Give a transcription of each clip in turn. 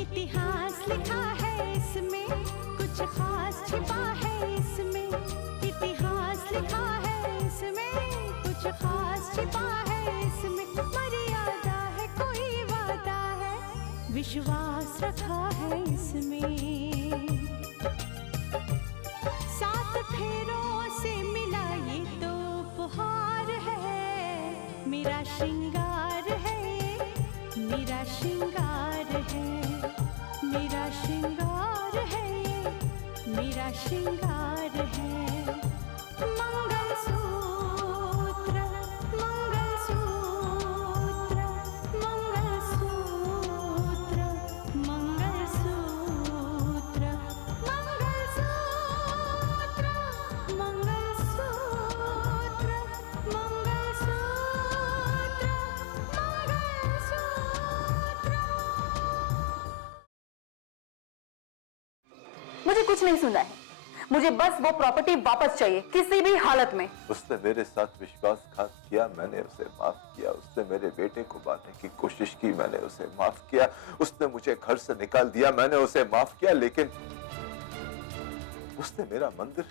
इतिहास लिखा है इसमें, कुछ खास छिपा है इसमें। इतिहास लिखा है इसमें, कुछ खास छिपा है इसमें। मर्यादा है कोई वादा है, विश्वास रखा है इसमें। सात फेरों से मिला ये तो उपहार है, मेरा श्रृंगार है, मेरा श्रृंगार है, मेरा श्रृंगार है, मेरा श्रृंगार है। मंगलसूत्र, मंगलसूत्र, मंगलसूत्र, मंगलसूत्र, मंगलसूत्र, मंगलसूत्र, मंगलसूत्र। मुझे कुछ नहीं सुनना है, मुझे बस वो प्रॉपर्टी वापस चाहिए, किसी भी हालत में। उसने मेरे साथ विश्वासघात किया, मैंने उसे माफ किया। उसने मेरे बेटे को मारने की कोशिश की, मैंने उसे माफ किया। उसने मुझे घर से निकाल दिया, मैंने उसे माफ किया। लेकिन उसने मेरा मंदिर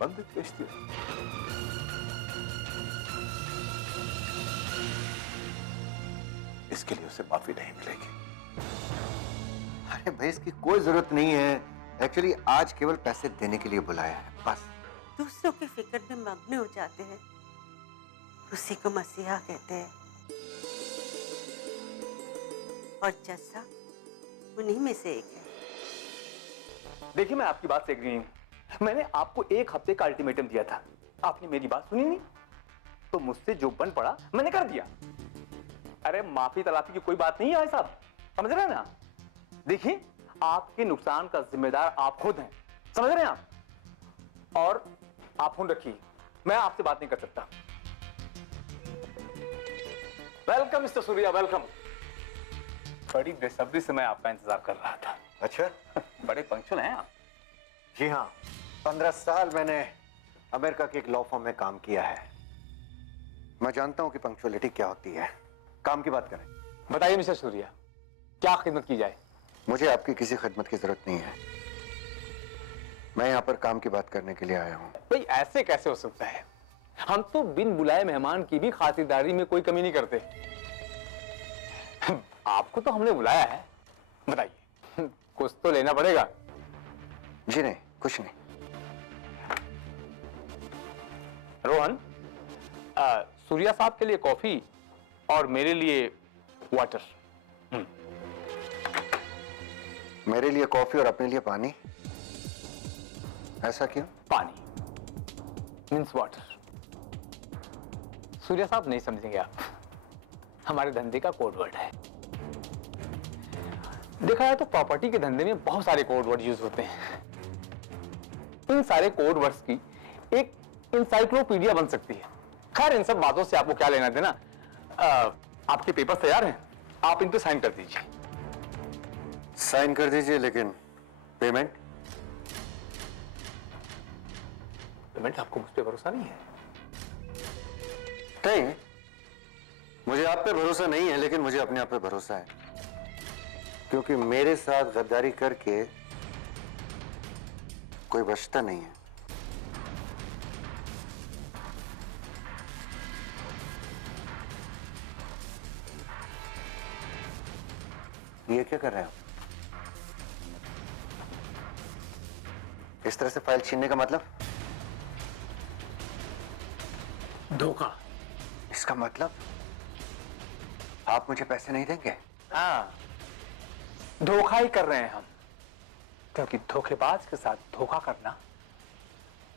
बेच दिया। इसके लिए उसे माफी नहीं मिलेगी। अरे भाई, इसकी कोई जरूरत नहीं है। एक्चुअली आज केवल पैसे देने के लिए बुलाया है, बस। दूसरों की फिक्र में मग्न हो जाते हैं, उसी को मसीहा कहते हैं। और जैसा उन्हीं में से एक है। देखिए, मैं आपकी बात से एग्री हूं। मैंने आपको 1 हफ्ते का अल्टीमेटम दिया था, आपने मेरी बात सुनी नहीं, तो मुझसे जो बन पड़ा मैंने कर दिया। अरे माफी तलाफी की कोई बात नहीं है भाई साहब, समझ रहे हैं ना? देखिए, आपके नुकसान का जिम्मेदार आप खुद हैं, समझ रहे हैं आप? और आप फोन रखिए, मैं आपसे बात नहीं कर सकता। Welcome mister Surya, welcome. बड़ी बेसब्री से मैं आपका इंतजार कर रहा था। अच्छा। बड़े पंक्चुअल हैं आप। जी हाँ, 15 साल मैंने अमेरिका के एक लॉ फर्म में काम किया है। मैं जानता हूं कि पंक्चुअलिटी क्या होती है। काम की बात करें। बताइए मिस्टर सूर्या, क्या खिदमत की जाए? मुझे आपकी किसी खिदमत की जरूरत नहीं है। मैं यहाँ पर काम की बात करने के लिए आया हूँ। भाई ऐसे कैसे हो सकता है? हम तो बिन बुलाए मेहमान की भी खातिरदारी में कोई कमी नहीं करते। आपको तो हमने बुलाया है, बताइए कुछ तो लेना पड़ेगा। जी नहीं, कुछ नहीं। रोहन, सूर्या साहब के लिए कॉफी और मेरे लिए वाटर। मेरे लिए कॉफी और अपने लिए पानी? ऐसा क्यों? पानी मीन्स वाटर। सूर्या साहब नहीं समझेंगे आप, हमारे धंधे का कोड वर्ड है। देखा जाए तो प्रॉपर्टी के धंधे में बहुत सारे कोड वर्ड यूज होते हैं। इन सारे कोड वर्ड्स की एक इंसाइक्लोपीडिया बन सकती है। खैर, इन सब बातों से आपको क्या लेना देना। आपके पेपर तैयार हैं, आप इन पे साइन कर दीजिए। साइन कर दीजिए, लेकिन पेमेंट? पेमेंट? आपको मुझ पे भरोसा नहीं है? नहीं, मुझे आप पे भरोसा नहीं है, लेकिन मुझे अपने आप पे भरोसा है, क्योंकि मेरे साथ गद्दारी करके कोई बचता नहीं है। ये क्या कर रहे हो? इस तरह से फाइल छीनने का मतलब? धोखा। इसका मतलब आप मुझे पैसे नहीं देंगे? हाँ, धोखा ही कर रहे हैं हम, क्योंकि धोखेबाज के साथ धोखा करना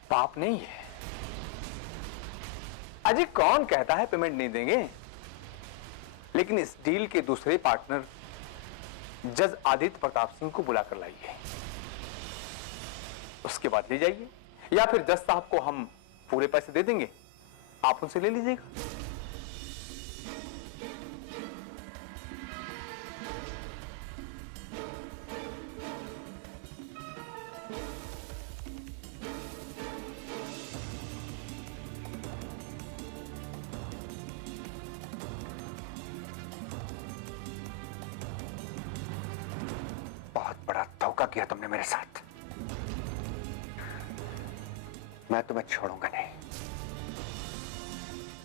पाप नहीं है। अजी, कौन कहता है पेमेंट नहीं देंगे? लेकिन इस डील के दूसरे पार्टनर जज आदित्य प्रताप सिंह को बुलाकर लाइए, उसके बाद ले जाइए, या फिर जज साहब को हम पूरे पैसे दे देंगे, आप उनसे ले लीजिएगा। बड़ा धोखा किया तुमने मेरे साथ। मैं तुम्हें छोड़ूंगा नहीं,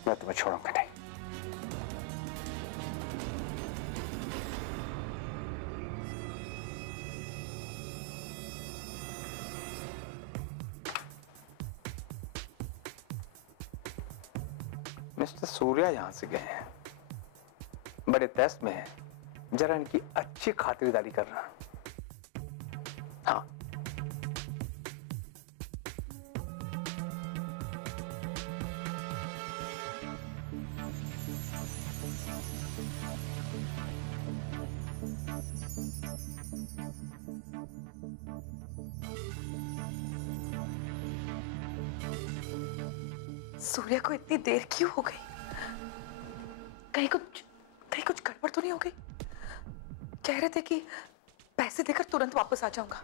मैं तुम्हें छोड़ूंगा नहीं। मिस्टर सूर्या यहां से गए हैं, बड़े तेज में हैं, जरा इनकी अच्छी खातिरदारी करना। हाँ, सूर्या को इतनी देर क्यों हो गई? कहीं कुछ गड़बड़ तो नहीं हो गई? कह रहे थे कि पैसे देकर तुरंत वापस आ जाऊंगा।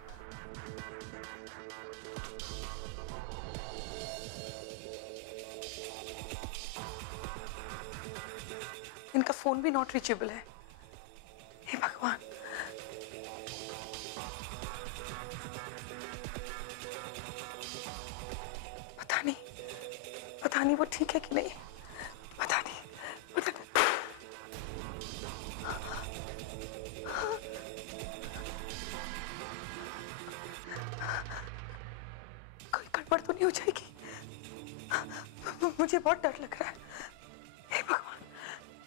इनका फोन भी नॉट रीचेबल है। हे भगवान। पता नहीं वो ठीक है कि नहीं, पता नहीं। कोई गड़बड़ तो नहीं हो जाएगी? मुझे बहुत डर लग रहा है।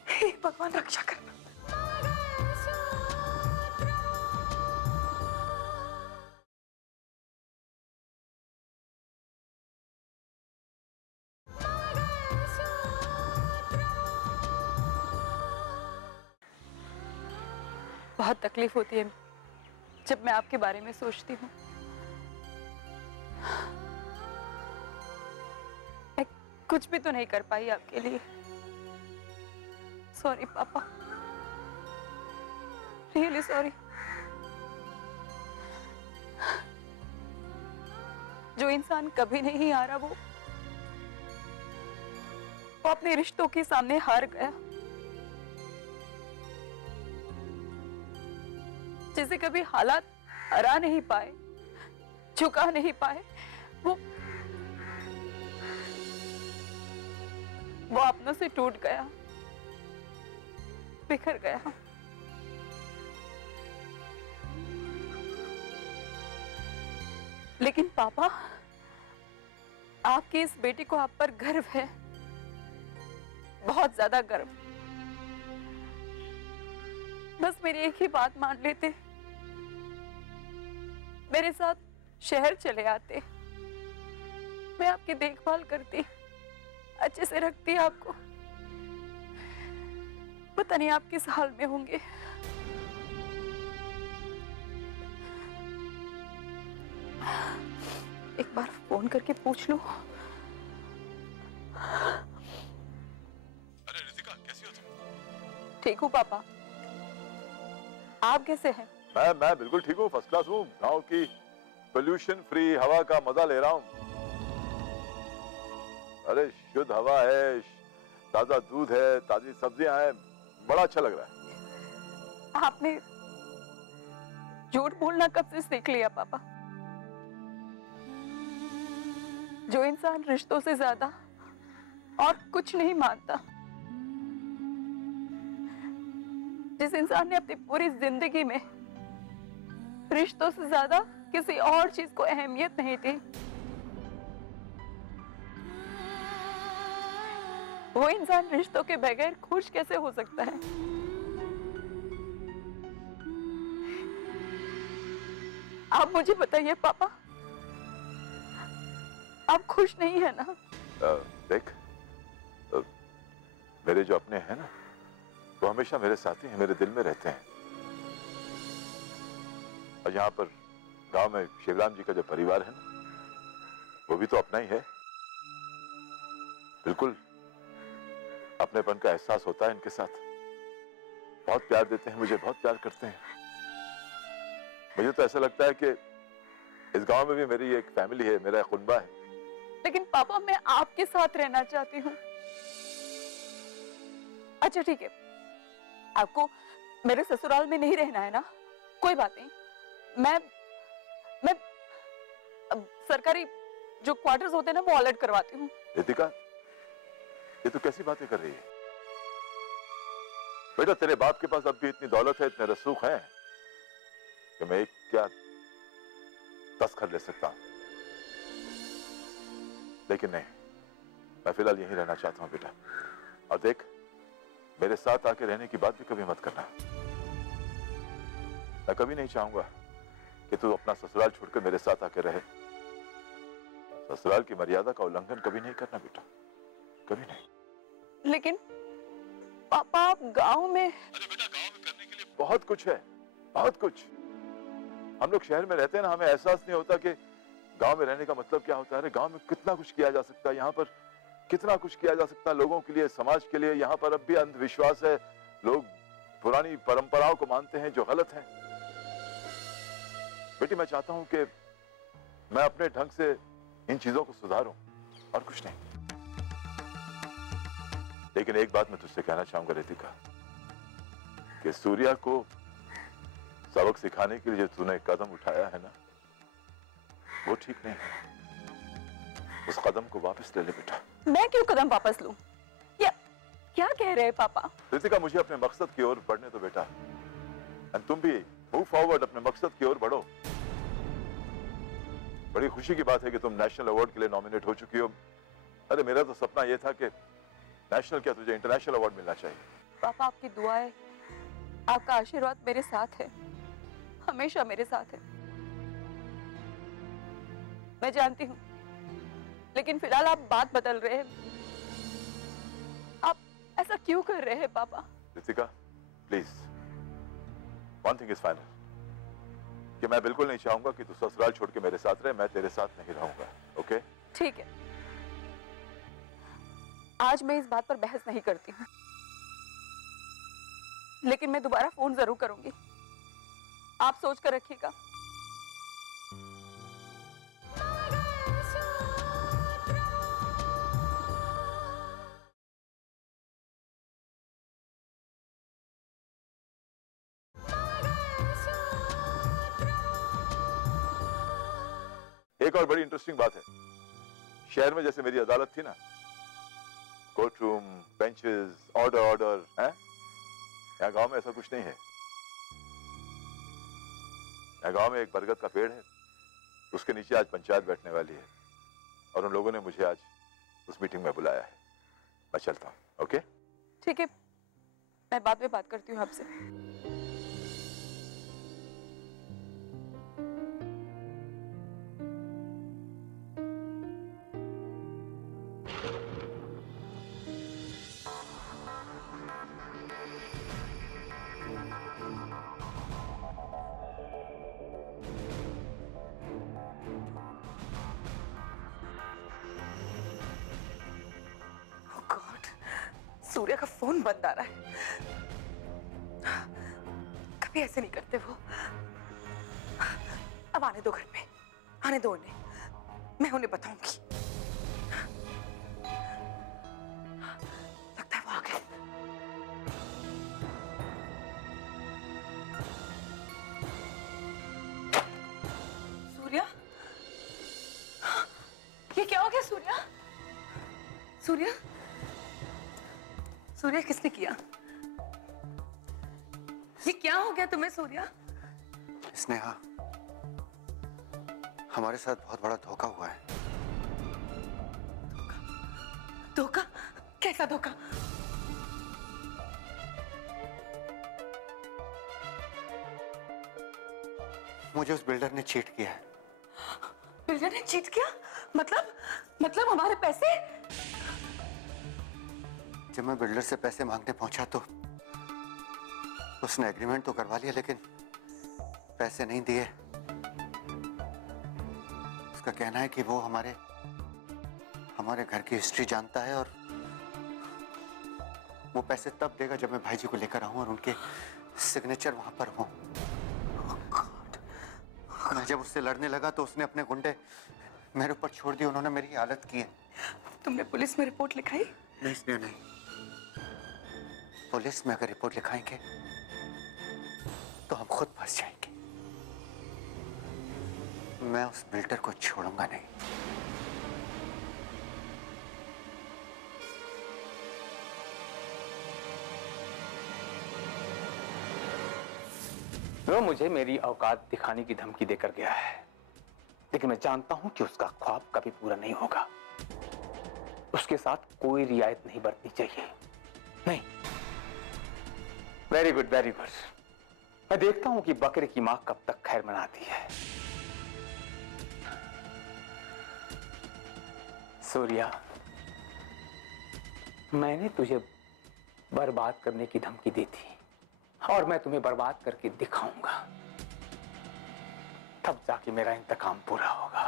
हे भगवान रक्षा करना। बहुत तकलीफ होती है जब मैं आपके बारे में सोचती हूँ। मैं कुछ भी तो नहीं कर पाई आपके लिए। सॉरी पापा, रियली सॉरी। जो इंसान कभी नहीं हारा वो अपने रिश्तों के सामने हार गया। जिसे कभी हालात हरा नहीं पाए, झुका नहीं पाए, वो अपनों से टूट गया, बिखर गया। लेकिन पापा, आपके इस बेटे को आप पर गर्व है, बहुत ज्यादा गर्व। बस मेरी एक ही बात मान लेते, मेरे साथ शहर चले आते, मैं आपकी देखभाल करती, अच्छे से रखती आपको। पता नहीं आप किस हाल में होंगे। एक बार फोन करके पूछ लूं। अरे रितिका, कैसी हो तुम? ठीक हूँ पापा, आप कैसे हैं? मैं बिल्कुल ठीक हूँ, फर्स्ट क्लास हूँ। गांव की पोल्यूशन फ्री हवा का मजा ले रहा हूँ। अरे शुद्ध हवा है, ताजा दूध है, ताजी सब्जियां हैं, बड़ा अच्छा लग रहा है। आपने झूठ बोलना कब से सीख लिया पापा? जो इंसान रिश्तों से ज्यादा और कुछ नहीं मानता, जिस इंसान ने अपनी पूरी जिंदगी में रिश्तों से ज्यादा किसी और चीज को अहमियत नहीं दी, वो इंसान रिश्तों के बगैर खुश कैसे हो सकता है? आप मुझे बताइए पापा, आप खुश नहीं है ना? देख, मेरे जो अपने हैं ना, वो हमेशा मेरे साथी हैं, मेरे दिल में रहते हैं। और यहाँ पर गांव में शिवराम जी का जो परिवार है ना, वो भी तो अपना ही है। बिल्कुल अपनेपन का एहसास होता है इनके साथ। बहुत प्यार देते हैं मुझे, बहुत प्यार करते हैं। मुझे तो ऐसा लगता है कि इस गांव में भी मेरी एक फैमिली है, मेरा कुनबा है। लेकिन पापा, मैं आपके साथ रहना चाहती हूँ। अच्छा ठीक है, आपको मेरे ससुराल में नहीं रहना है ना? कोई बात नहीं, मैं सरकारी जो क्वार्टर्स होते हैं ना वो अलर्ट करवाती हूँ। रितिका, ये तो कैसी बातें कर रही है? बेटा तेरे बाप के पास अब भी इतनी दौलत है, इतने रसूख हैं कि मैं एक क्या तस्कर ले सकता हूं। लेकिन नहीं, मैं फिलहाल यहीं रहना चाहता हूं बेटा। और देख, मेरे साथ आके रहने की बात भी कभी मत करना। मैं कभी नहीं चाहूंगा कि तू अपना ससुराल छोड़कर मेरे साथ आके रहे। ससुराल की मर्यादा का उल्लंघन कभी नहीं करना बेटा, कभी नहीं। लेकिन पापा आप गांव में। अरे बेटा, गांव में करने के लिए बहुत कुछ है, बहुत कुछ। हम लोग शहर में रहते हैं ना, हमें एहसास नहीं होता कि गांव में रहने का मतलब क्या होता है। अरे गांव में कितना कुछ किया जा सकता है, यहाँ पर कितना कुछ किया जा सकता है लोगों के लिए, समाज के लिए। यहाँ पर अब भी अंधविश्वास है, लोग पुरानी परंपराओं को मानते हैं जो गलत है। बेटी मैं चाहता हूं कि मैं अपने ढंग से इन चीजों को सुधारूं और कुछ नहीं। लेकिन एक बात मैं तुझसे कहना चाहूंगा रितिका, कि सूर्या को सबक सिखाने के लिए जो तूने कदम उठाया है ना, वो ठीक नहीं है। उस कदम को वापस ले ले बेटा। मैं क्यों कदम वापस लूं? या क्या कह रहे हैं पापा? रितिका, मुझे अपने मकसद की ओर बढ़ने दो बेटा। और तुम भी मूव फॉरवर्ड, अपने मकसद की ओर बढ़ो। बड़ी खुशी की बात है कि तुम नेशनल अवार्ड के लिए नॉमिनेट हो चुकी हो। अरे मेरा तो सपना यह था कि नेशनल क्या, तुझे इंटरनेशनल अवार्ड मिलना चाहिए। पापा आपकी दुआएं, आपका आशीर्वाद मेरे साथ है, हमेशा मेरे साथ है। मैं जानती हूँ, लेकिन फिलहाल आप बात बदल रहे हैं। आप ऐसा क्यों कर रहे हैं पापा? Ritika please, one thing is final, कि मैं बिल्कुल नहीं चाहूंगा कि तू ससुराल छोड़ के मेरे साथ रहे। मैं तेरे साथ नहीं रहूंगा, ओके? ठीक है, आज मैं इस बात पर बहस नहीं करती हूँ, लेकिन मैं दोबारा फोन जरूर करूंगी। आप सोच कर रखिएगा। एक और बड़ी इंटरेस्टिंग बात है, शहर में जैसे मेरी अदालत थी ना, कोर्ट रूम, बेंचेस, ऑर्डर है, यहाँ गांव में ऐसा कुछ नहीं है। यहाँ गांव में एक बरगद का पेड़ है, उसके नीचे आज पंचायत बैठने वाली है, और उन लोगों ने मुझे आज उस मीटिंग में बुलाया है। मैं चलता हूँ, ओके? ठीक है, मैं बाद में बात करती हूँ आपसे। सूर्य का फोन बंद आ रहा है। कभी ऐसे नहीं करते वो। अब आने दो घर पे, आने दो उन्हें, मैं उन्हें बताऊंगी। लगता है वो आ गए। सूर्या, ये क्या हो गया सूर्या? सूर्या, सूर्या किसने किया? ये क्या हो गया तुम्हें सूर्या? स्नेहा, हमारे साथ बहुत बड़ा धोखा हुआ है। धोखा? कैसा धोखा? मुझे उस बिल्डर ने चीट किया है। बिल्डर ने चीट किया? मतलब हमारे पैसे? जब मैं बिल्डर से पैसे मांगने पहुंचा तो उसने एग्रीमेंट तो करवा लिया, लेकिन पैसे नहीं दिए। उसका कहना है कि वो हमारे घर की हिस्ट्री जानता है, और वो पैसे तब देगा जब मैं भाई जी को लेकर आऊं और उनके सिग्नेचर वहां पर हों। मैं जब उससे लड़ने लगा तो उसने अपने गुंडे मेरे ऊपर छोड़ दिए। उन्होंने मेरी हालत की है। तुमने पुलिस में रिपोर्ट लिखाई? नहीं स्नेहा, नहीं। पुलिस में अगर रिपोर्ट लिखाएंगे तो हम खुद फंस जाएंगे। मैं उस बिल्डर को छोड़ूंगा नहीं। वो मुझे मेरी औकात दिखाने की धमकी देकर गया है, लेकिन मैं जानता हूं कि उसका ख्वाब कभी पूरा नहीं होगा। उसके साथ कोई रियायत नहीं बरतनी चाहिए। नहीं। Very good, very good. मैं देखता हूं कि बकरे की मां कब तक खैर मनाती है। सूर्या, मैंने तुझे बर्बाद करने की धमकी दी थी और मैं तुम्हें बर्बाद करके दिखाऊंगा, तब जाके मेरा इंतकाम पूरा होगा।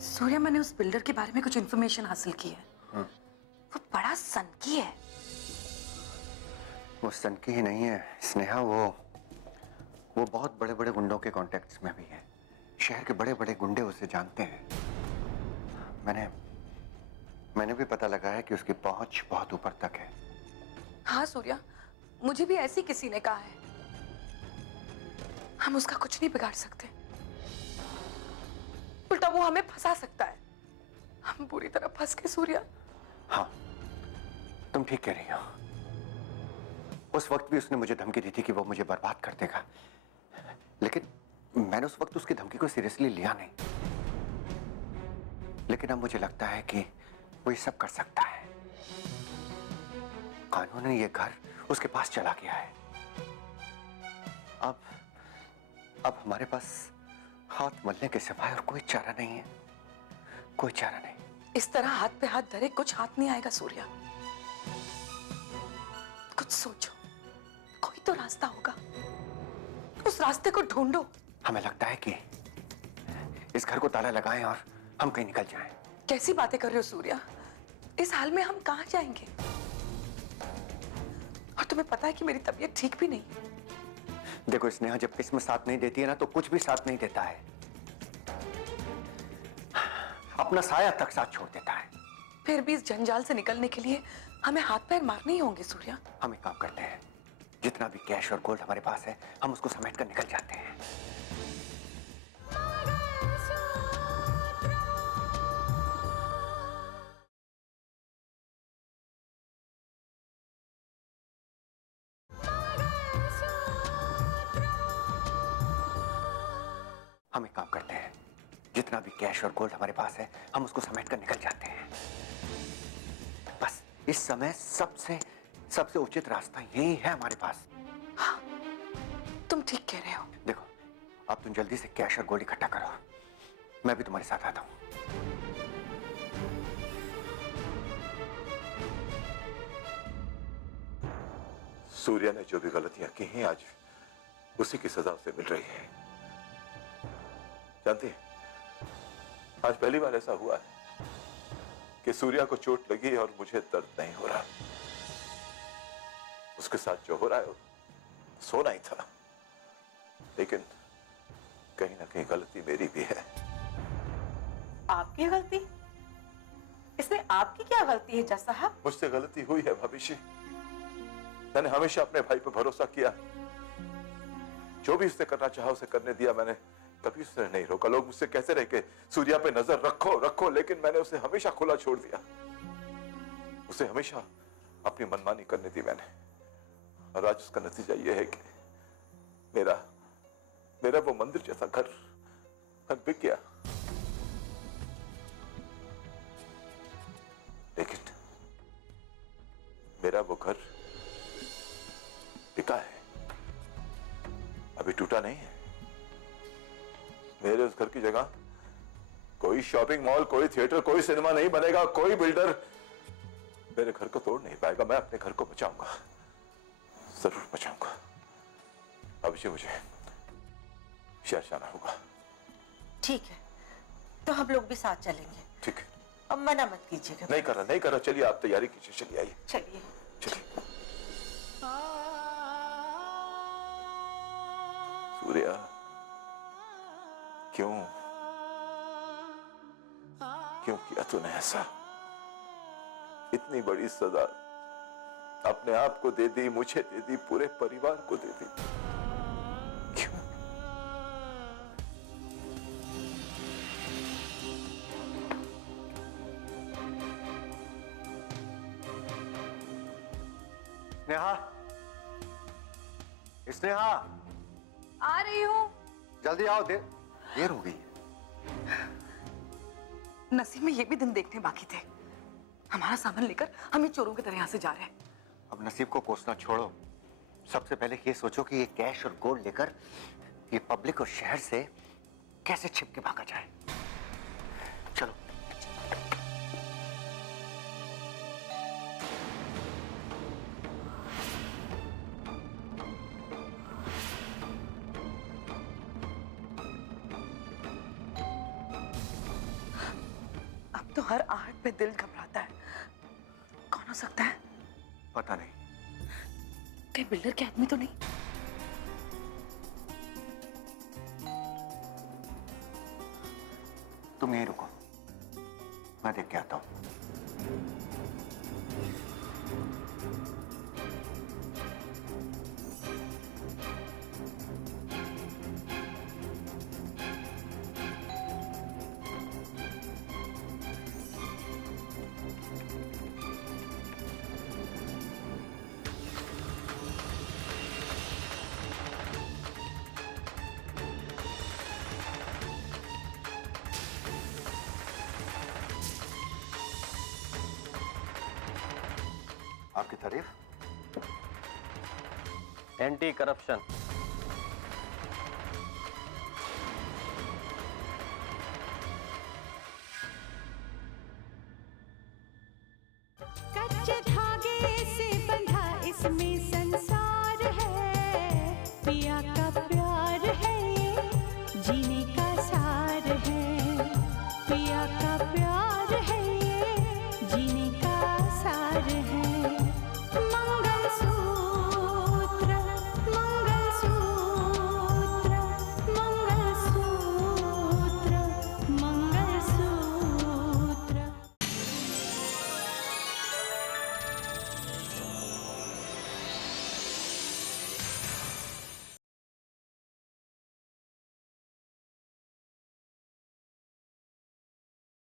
सूर्या, मैंने उस बिल्डर के बारे में कुछ इंफॉर्मेशन हासिल की है। वो बड़ा सनकी है। वो सनकी ही नहीं है स्नेहा, वो बहुत बड़े बड़े गुंडों के कॉन्टेक्ट्स में भी है। शहर के बड़े बड़े गुंडे उसे जानते हैं। मैंने भी पता लगा है कि उसकी पहुंच बहुत ऊपर तक है। हाँ सूर्या, मुझे भी ऐसी किसी ने कहा है। हम उसका कुछ नहीं बिगाड़ सकते, उल्टा वो हमें फंसा सकता है। हम पूरी तरह फंस गए सूर्या। हाँ, तुम ठीक कह रही हो। उस वक्त भी उसने मुझे धमकी दी थी कि वो मुझे बर्बाद कर देगा, लेकिन मैंने उस वक्त उसकी धमकी को सीरियसली लिया नहीं। लेकिन अब मुझे लगता है कि वो ये सब कर सकता है। कानून ने ये घर उसके पास चला गया है। अब हमारे पास हाथ मलने के सिवाय और कोई चारा नहीं है। कोई चारा नहीं। इस तरह हाथ पे हाथ धरे कुछ हाथ नहीं आएगा सूर्या। कुछ सोचो, कोई तो रास्ता होगा। उस रास्ते को ढूंढो। हमें लगता है कि इस घर को ताला लगाएं और हम कहीं निकल जाएं। कैसी बातें कर रहे हो सूर्या? इस हाल में हम कहां जाएंगे? और तुम्हें पता है कि मेरी तबीयत ठीक भी नहीं। देखो स्नेहा, जब किस्मत साथ नहीं देती है ना, तो कुछ भी साथ नहीं देता है। अपना साया तक साथ छोड़ देता है। फिर भी इस जंजाल से निकलने के लिए हमें हाथ पैर मारने ही होंगे सूर्या। हम एक काम करते हैं, जितना भी कैश और गोल्ड हमारे पास है, हम उसको समेट कर निकल जाते हैं। हम एक काम करते हैं, जितना भी कैश और गोल्ड हमारे पास है, हम उसको समेट कर निकल जाते हैं। बस इस समय सबसे उचित रास्ता यही है हमारे पास। हाँ, तुम ठीक कह रहे हो। देखो, अब तुम जल्दी से कैश और गोल्ड इकट्ठा करो, मैं भी तुम्हारे साथ आता हूं। सूर्या ने जो भी गलतियां की हैं, आज उसी की सजा उसे मिल रही है। जानती है, आज पहली बार ऐसा हुआ है कि सूर्या को चोट लगी और मुझे दर्द नहीं हो रहा। उसके साथ जो हो रहा है सोना ही था, लेकिन कहीं ना कहीं गलती मेरी भी है। आपकी गलती? इसमें आपकी क्या गलती है जज साहब? मुझसे गलती हुई है भविष्य। मैंने हमेशा अपने भाई पर भरोसा किया। जो भी उसने करना चाहा उसे करने दिया। मैंने कभी उसने नहीं रोका। लोग मुझसे कहते रहे कि सूर्या पे नजर रखो रखो, लेकिन मैंने उसे हमेशा खुला छोड़ दिया। उसे हमेशा अपनी मनमानी करने दी मैंने, और आज उसका नतीजा यह है कि मेरा वो मंदिर जैसा घर बिक गया। लेकिन मेरा वो घर बिका है, अभी टूटा नहीं है। मेरे उस घर की जगह कोई शॉपिंग मॉल, कोई थिएटर, कोई सिनेमा नहीं बनेगा। कोई बिल्डर मेरे घर को तोड़ नहीं पाएगा। मैं अपने घर को बचाऊंगा, जरूर बचाऊंगा। अब मुझे शहर जाना होगा। ठीक है, तो हम लोग भी साथ चलेंगे। ठीक है। अब मना मत कीजिएगा। नहीं कर रहा। चलिए आप तैयारी कीजिए, चलिए आइए। चलिए। चलिए। सूर्या, क्यों? क्यों किया तूने ऐसा? इतनी बड़ी सजा अपने आप को दे दी, मुझे दे दी, पूरे परिवार को दे दी। क्यों? स्नेहा, स्नेहा, आ रही हूँ। जल्दी आओ, देर हो गई। नसीब में ये भी दिन देखने बाकी थे। हमारा सामान लेकर हम ही चोरों की तरह यहाँ से जा रहे हैं। अब नसीब को कोसना छोड़ो। सबसे पहले ये सोचो कि ये कैश और गोल्ड लेकर ये पब्लिक और शहर से कैसे छिप के भागा जाए। चलो। अब तो हर आहट पे दिल घबराता है। कौन हो सकता है? पता नहीं। कहीं बिल्डर के आदमी तो नहीं? तुम यहीं रुको, मैं देख के आता हूं। आपकी तारीफ? Anti corruption. कच्चे धागे से बंधा इसमें संसार है, पिया का प्यार है ये जीने का सार है, पिया का प्यार है ये जीने का सार है।